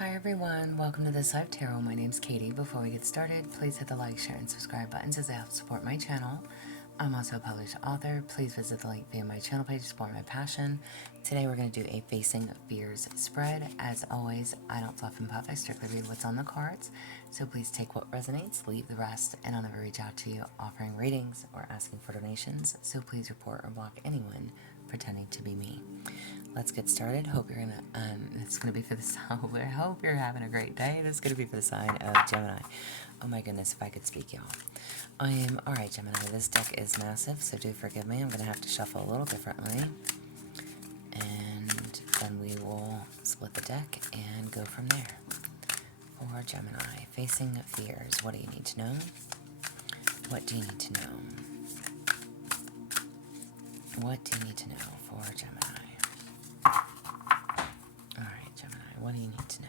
Hi everyone, welcome to this live tarot. My name's Katie. Before we get started, please hit the like, share, and subscribe buttons as they help support my channel. I'm also a published author. Please visit the link via my channel page to support my passion. Today we're going to do a Facing Fears spread. As always, I don't fluff and puff. I strictly read what's on the cards. So please take what resonates, leave the rest, and I'll never reach out to you offering readings or asking for donations. So please report or block anyone pretending to be me. Let's get started. Hope you're gonna it's gonna be for the sign. I hope you're having a great day. This is gonna be for the sign of Gemini. Oh my goodness, if I could speak, y'all. Alright, Gemini, this deck is massive, so do forgive me. I'm gonna have to shuffle a little differently. And then we will split the deck and go from there. For Gemini, Facing Fears. What do you need to know? What do you need to know? What do you need to know for Gemini? Alright, Gemini, what do you need to know?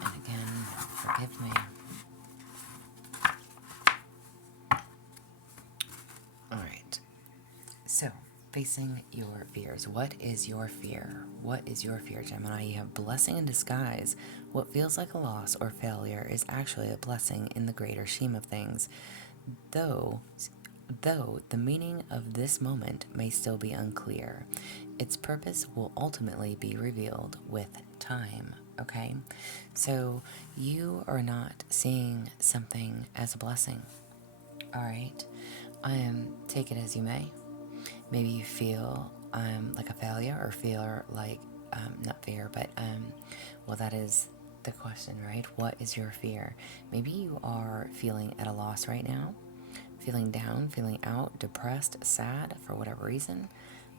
And again, forgive me. Alright, so, facing your fears. What is your fear? What is your fear, Gemini? You have blessing in disguise. What feels like a loss or failure is actually a blessing in the greater scheme of things. Though the meaning of this moment may still be unclear, its purpose will ultimately be revealed with time, okay? So you are not seeing something as a blessing, all right? Take it as you may. Maybe you feel like a failure or feel like, not fear, but, well, that is the question, right? What is your fear? Maybe you are feeling at a loss right now, feeling down, feeling out, depressed, sad for whatever reason.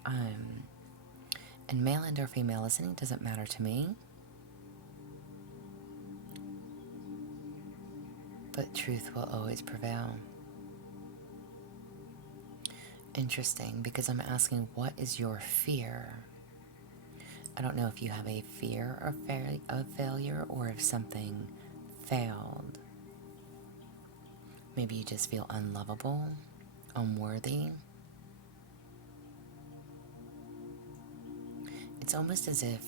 And male and or female listening doesn't matter to me. But truth will always prevail. Interesting, because I'm asking, what is your fear? I don't know if you have a fear of failure or if something failed. Maybe you just feel unlovable, unworthy. It's almost as if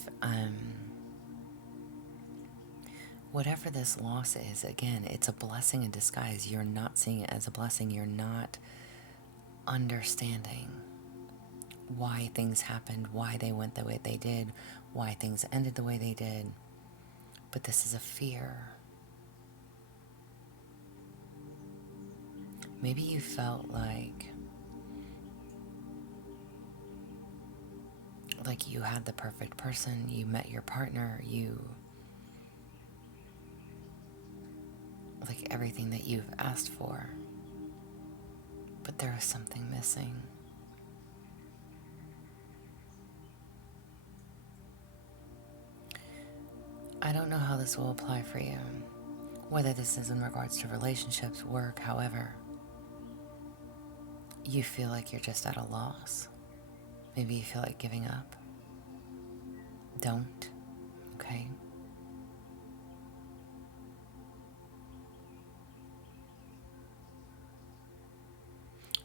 whatever this loss is, again, it's a blessing in disguise. You're not seeing it as a blessing. You're not understanding why things happened, why they went the way they did, why things ended the way they did. But this is a fear. Maybe you felt like you had the perfect person, you met your partner, like everything that you've asked for, but there is something missing. I don't know how this will apply for you, whether this is in regards to relationships, work, however. You feel like you're just at a loss. Maybe you feel like giving up. Don't, okay?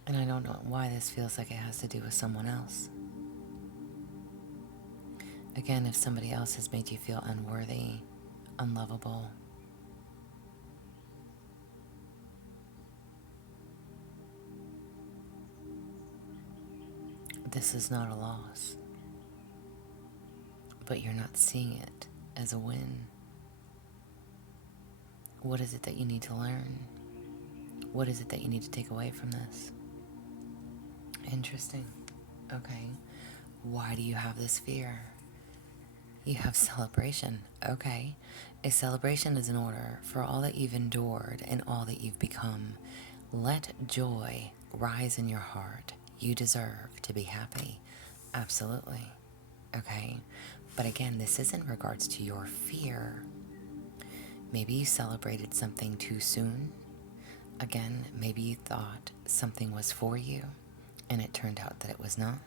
And I don't know why this feels like it has to do with someone else. Again, if somebody else has made you feel unworthy, unlovable, this is not a loss. But you're not seeing it as a win. What is it that you need to learn? What is it that you need to take away from this? Interesting. Okay. Why do you have this fear? You have celebration. Okay. A celebration is in order for all that you've endured and all that you've become. Let joy rise in your heart. You deserve to be happy. Absolutely. Okay. But again, this is in regards to your fear. Maybe you celebrated something too soon. Again, maybe you thought something was for you, and it turned out that it was not.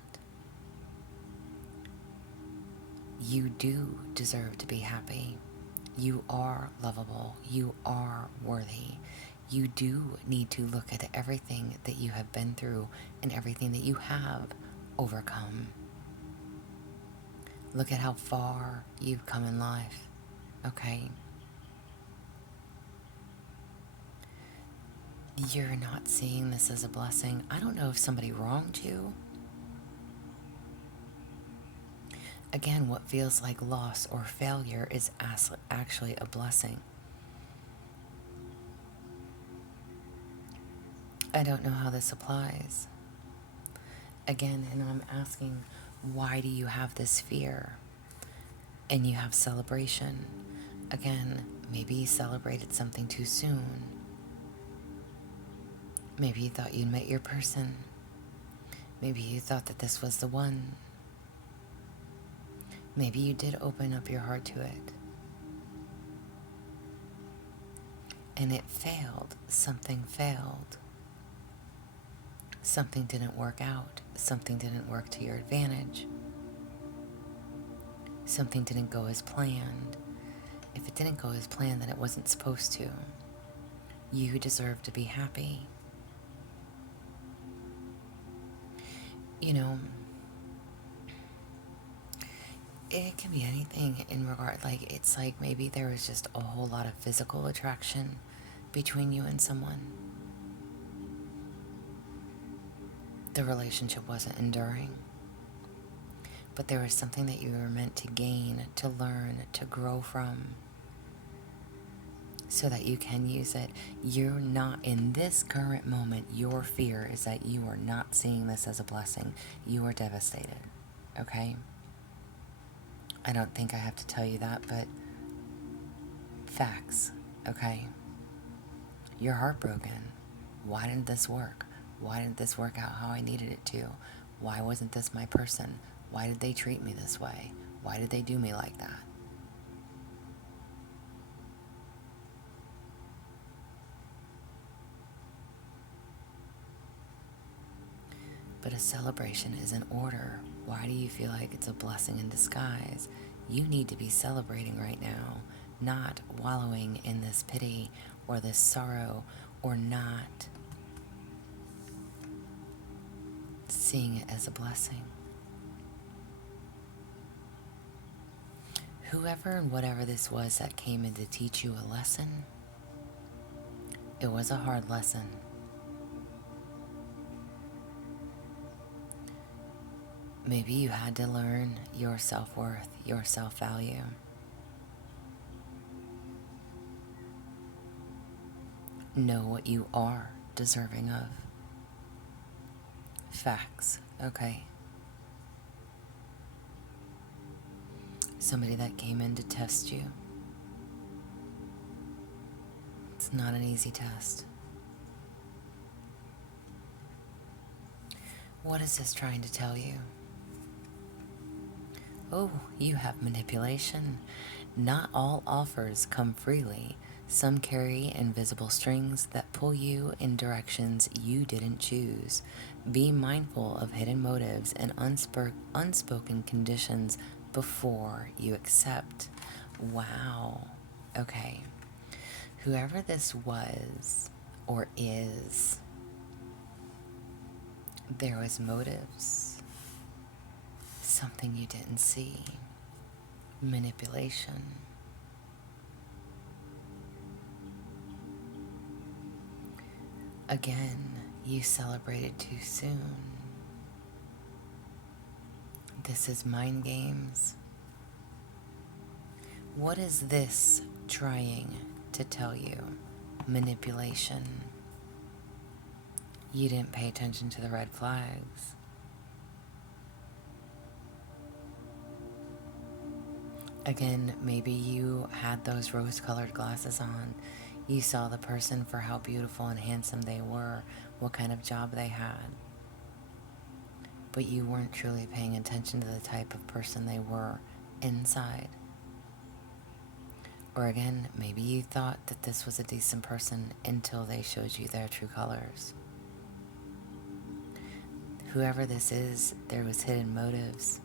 You do deserve to be happy. You are lovable. You are worthy. You do need to look at everything that you have been through and everything that you have overcome. Look at how far you've come in life, okay? You're not seeing this as a blessing. I don't know if somebody wronged you. Again, what feels like loss or failure is actually a blessing. I don't know how this applies. Again, and I'm asking, why do you have this fear? And you have celebration. Again, maybe you celebrated something too soon. Maybe you thought you'd met your person. Maybe you thought that this was the one. Maybe you did open up your heart to it. And it failed. Something failed. Something didn't work out. Something didn't work to your advantage. Something didn't go as planned. If it didn't go as planned, then it wasn't supposed to. You deserve to be happy. You know, it can be anything in regard, like, it's like maybe there was just a whole lot of physical attraction between you and someone. The relationship wasn't enduring, but there was something that you were meant to gain, to learn, to grow from, so that you can use it. You're not, in this current moment, your fear is that you are not seeing this as a blessing. You are devastated, okay? I don't think I have to tell you that, but facts, okay? You're heartbroken. Why didn't this work? Why didn't this work out how I needed it to? Why wasn't this my person? Why did they treat me this way? Why did they do me like that? But a celebration is in order. Why do you feel like it's a blessing in disguise? You need to be celebrating right now, not wallowing in this pity or this sorrow, or not seeing it as a blessing. Whoever and whatever this was that came in to teach you a lesson, it was a hard lesson. Maybe you had to learn your self-worth, your self-value. Know what you are deserving of. Facts, okay? Somebody that came in to test you. It's not an easy test. What is this trying to tell you? Oh, you have manipulation. Not all offers come freely. Some carry invisible strings that pull you in directions you didn't choose. Be mindful of hidden motives and unspoken conditions before you accept. Wow. Okay. Whoever this was or is, there was motives. Something you didn't see. Manipulation. Again, you celebrated too soon. This is mind games. What is this trying to tell you? Manipulation. You didn't pay attention to the red flags. Again, maybe you had those rose-colored glasses on. You saw the person for how beautiful and handsome they were, what kind of job they had. But you weren't truly paying attention to the type of person they were inside. Or again, maybe you thought that this was a decent person until they showed you their true colors. Whoever this is, there was hidden motives.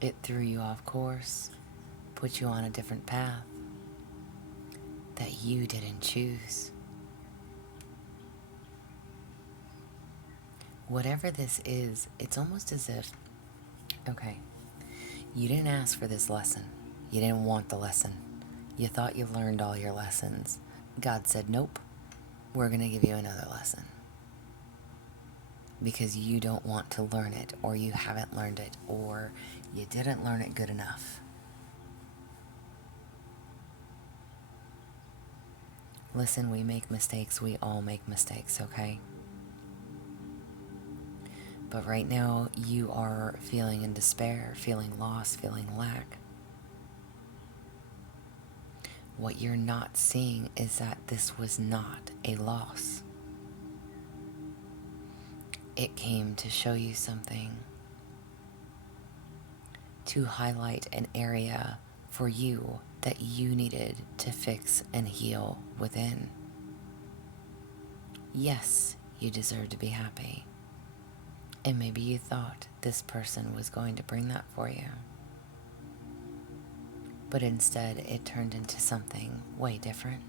It threw you off course, put you on a different path that you didn't choose. Whatever this is, it's almost as if, okay, you didn't ask for this lesson. You didn't want the lesson. You thought you learned all your lessons. God said, nope, we're going to give you another lesson. Because you don't want to learn it, or you haven't learned it, or you didn't learn it good enough. Listen, we make mistakes. We all make mistakes, okay? But right now, you are feeling in despair, feeling lost, feeling lack. What you're not seeing is that this was not a loss. It came to show you something, to highlight an area for you that you needed to fix and heal within. Yes, you deserve to be happy. And maybe you thought this person was going to bring that for you. But instead, it turned into something way different.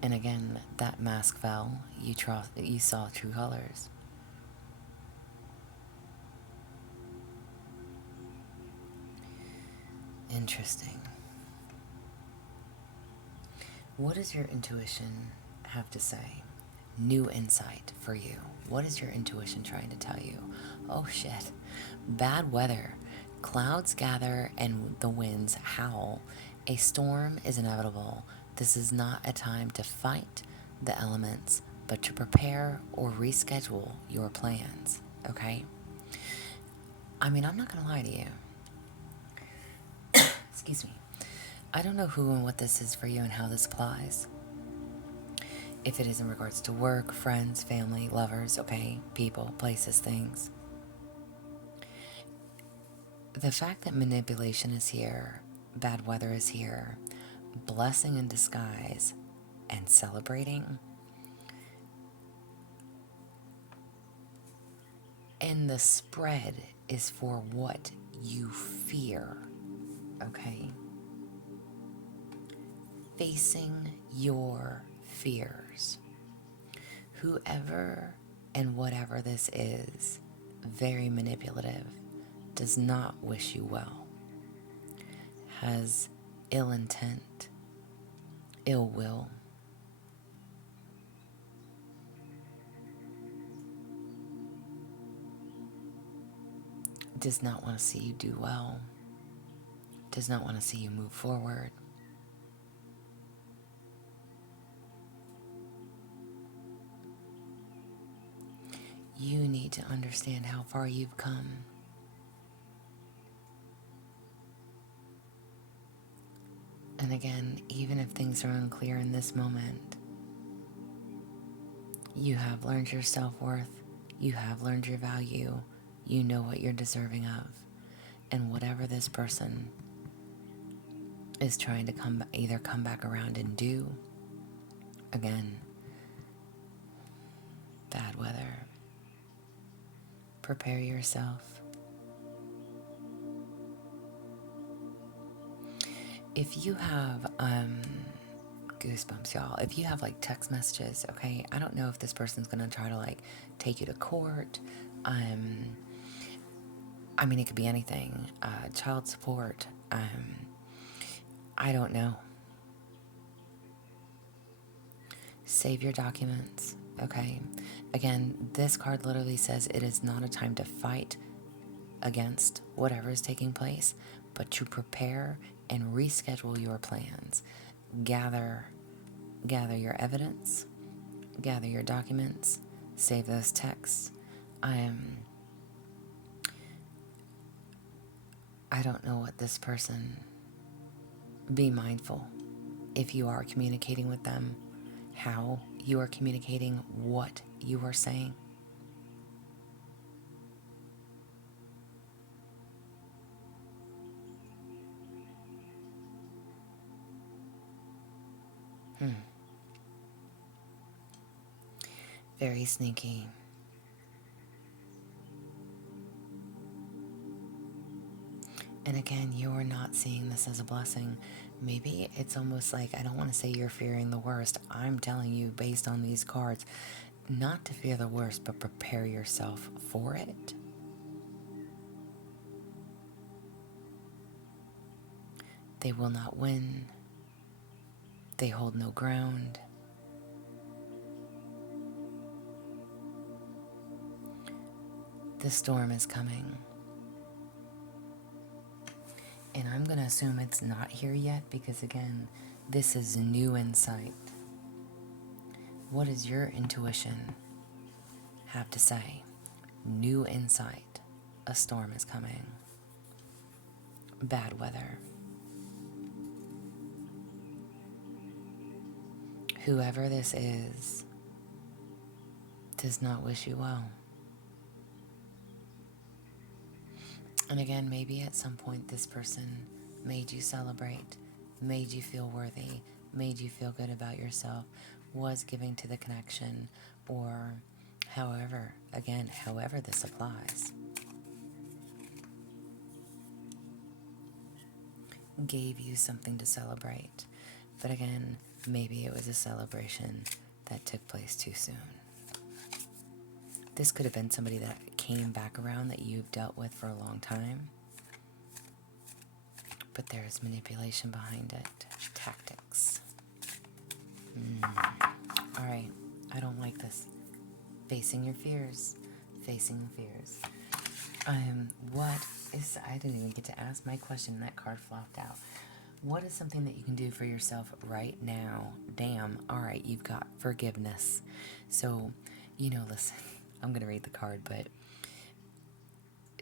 And again, that mask fell. You saw true colors. Interesting. What does your intuition have to say? New insight for you. What is your intuition trying to tell you? Oh shit. Bad weather. Clouds gather and the winds howl. A storm is inevitable. This is not a time to fight the elements, but to prepare or reschedule your plans. Okay? I mean, I'm not going to lie to you. Excuse me. I don't know who and what this is for you and how this applies. If it is in regards to work, friends, family, lovers, okay, people, places, things. The fact that manipulation is here, bad weather is here, blessing in disguise, and celebrating, and the spread is for what you fear, okay? Facing your fears. Whoever and whatever this is, very manipulative, does not wish you well, has ill intent, ill will. Does not want to see you do well, does not want to see you move forward. You need to understand how far you've come. And again, even if things are unclear in this moment, you have learned your self-worth, you have learned your value, you know what you're deserving of. And whatever this person is trying to either come back around and do, again, bad weather. Prepare yourself. If you have goosebumps, y'all, if you have like text messages, okay, I don't know if this person's gonna try to like take you to court. I mean, it could be anything. Child support. I don't know. Save your documents, okay? Again, this card literally says it is not a time to fight against whatever is taking place, but to prepare and reschedule your plans. Gather your evidence, gather your documents, save those texts. I don't know what this person, be mindful if you are communicating with them, how you are communicating, what you are saying. Very sneaky. And again, you're not seeing this as a blessing. Maybe it's almost like, I don't want to say you're fearing the worst. I'm telling you, based on these cards, not to fear the worst, but prepare yourself for it. They will not win. They hold no ground. The storm is coming. And I'm going to assume it's not here yet because, again, this is new insight. What does your intuition have to say? New insight. A storm is coming. Bad weather. Whoever this is does not wish you well. And again, maybe at some point this person made you celebrate, made you feel worthy, made you feel good about yourself, was giving to the connection, or however this applies. Gave you something to celebrate. But again, maybe it was a celebration that took place too soon. This could have been somebody that came back around that you've dealt with for a long time. But there's manipulation behind it. Tactics. Alright, I don't like this. Facing your fears. Facing fears. I didn't even get to ask my question and that card flopped out. What is something that you can do for yourself right now? Damn, alright, you've got forgiveness. So, listen, I'm going to read the card, but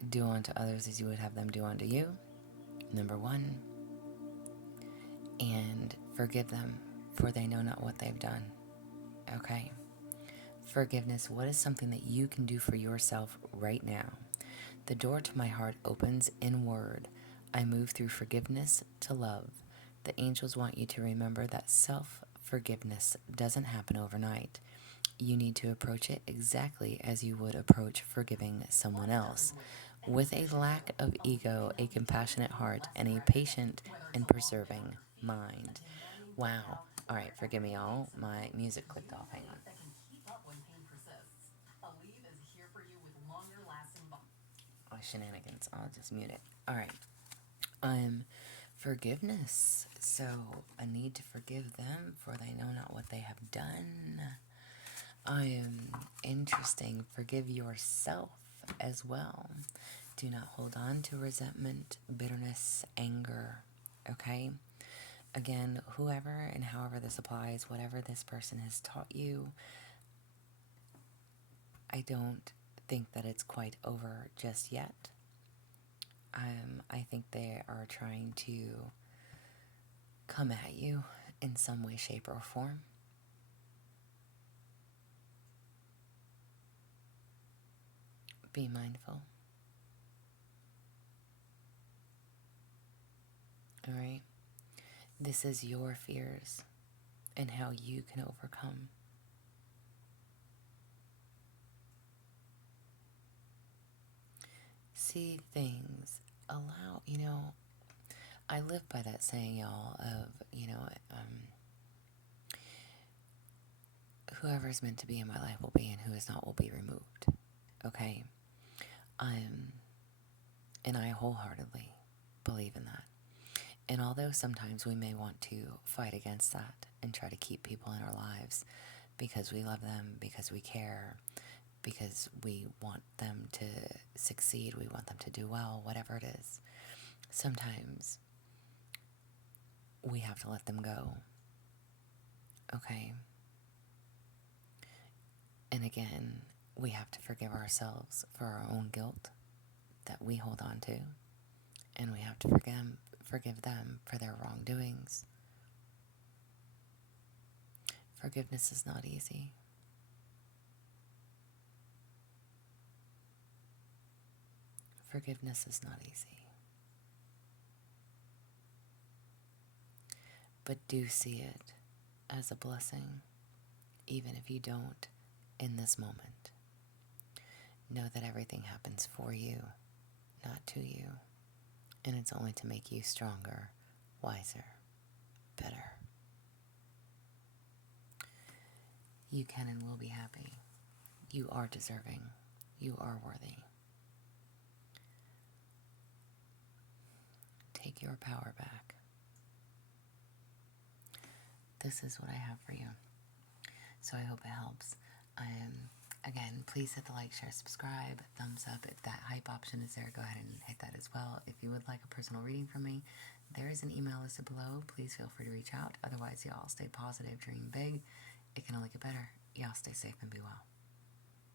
do unto others as you would have them do unto you. Number 1. And forgive them, for they know not what they've done. Okay? Forgiveness, what is something that you can do for yourself right now? The door to my heart opens inward. I move through forgiveness to love. The angels want you to remember that self-forgiveness doesn't happen overnight. You need to approach it exactly as you would approach forgiving someone else, with a lack of ego, a compassionate heart, and a patient and persevering mind. Wow. All right, forgive me all. My music clicked off. Hang on. Oh, shenanigans. I'll just mute it. All right. Forgiveness. So, a need to forgive them, for they know not what they have done. Interesting. Forgive yourself as well. Do not hold on to resentment, bitterness, anger. Okay? Again, whoever and however this applies, whatever this person has taught you, I don't think that it's quite over just yet. I think they are trying to come at you in some way, shape, or form. Be mindful. All right? This is your fears and how you can overcome. See things. Allow, I live by that saying, y'all, of, whoever's meant to be in my life will be, and who is not will be removed. Okay? And I wholeheartedly believe in that. And although sometimes we may want to fight against that and try to keep people in our lives because we love them, because we care, because we want them to succeed, we want them to do well, whatever it is, sometimes we have to let them go. Okay? And again, we have to forgive ourselves for our own guilt that we hold on to, and we have to forgive them for their wrongdoings. Forgiveness is not easy. Forgiveness is not easy. But do see it as a blessing, even if you don't in this moment. Know that everything happens for you, not to you. And it's only to make you stronger, wiser, better. You can and will be happy. You are deserving. You are worthy. Take your power back. This is what I have for you. So I hope it helps. Again, please hit the like, share, subscribe, thumbs up. If that hype option is there, go ahead and hit that as well. If you would like a personal reading from me, there is an email listed below. Please feel free to reach out. Otherwise, y'all stay positive, dream big. It can only get better. Y'all stay safe and be well.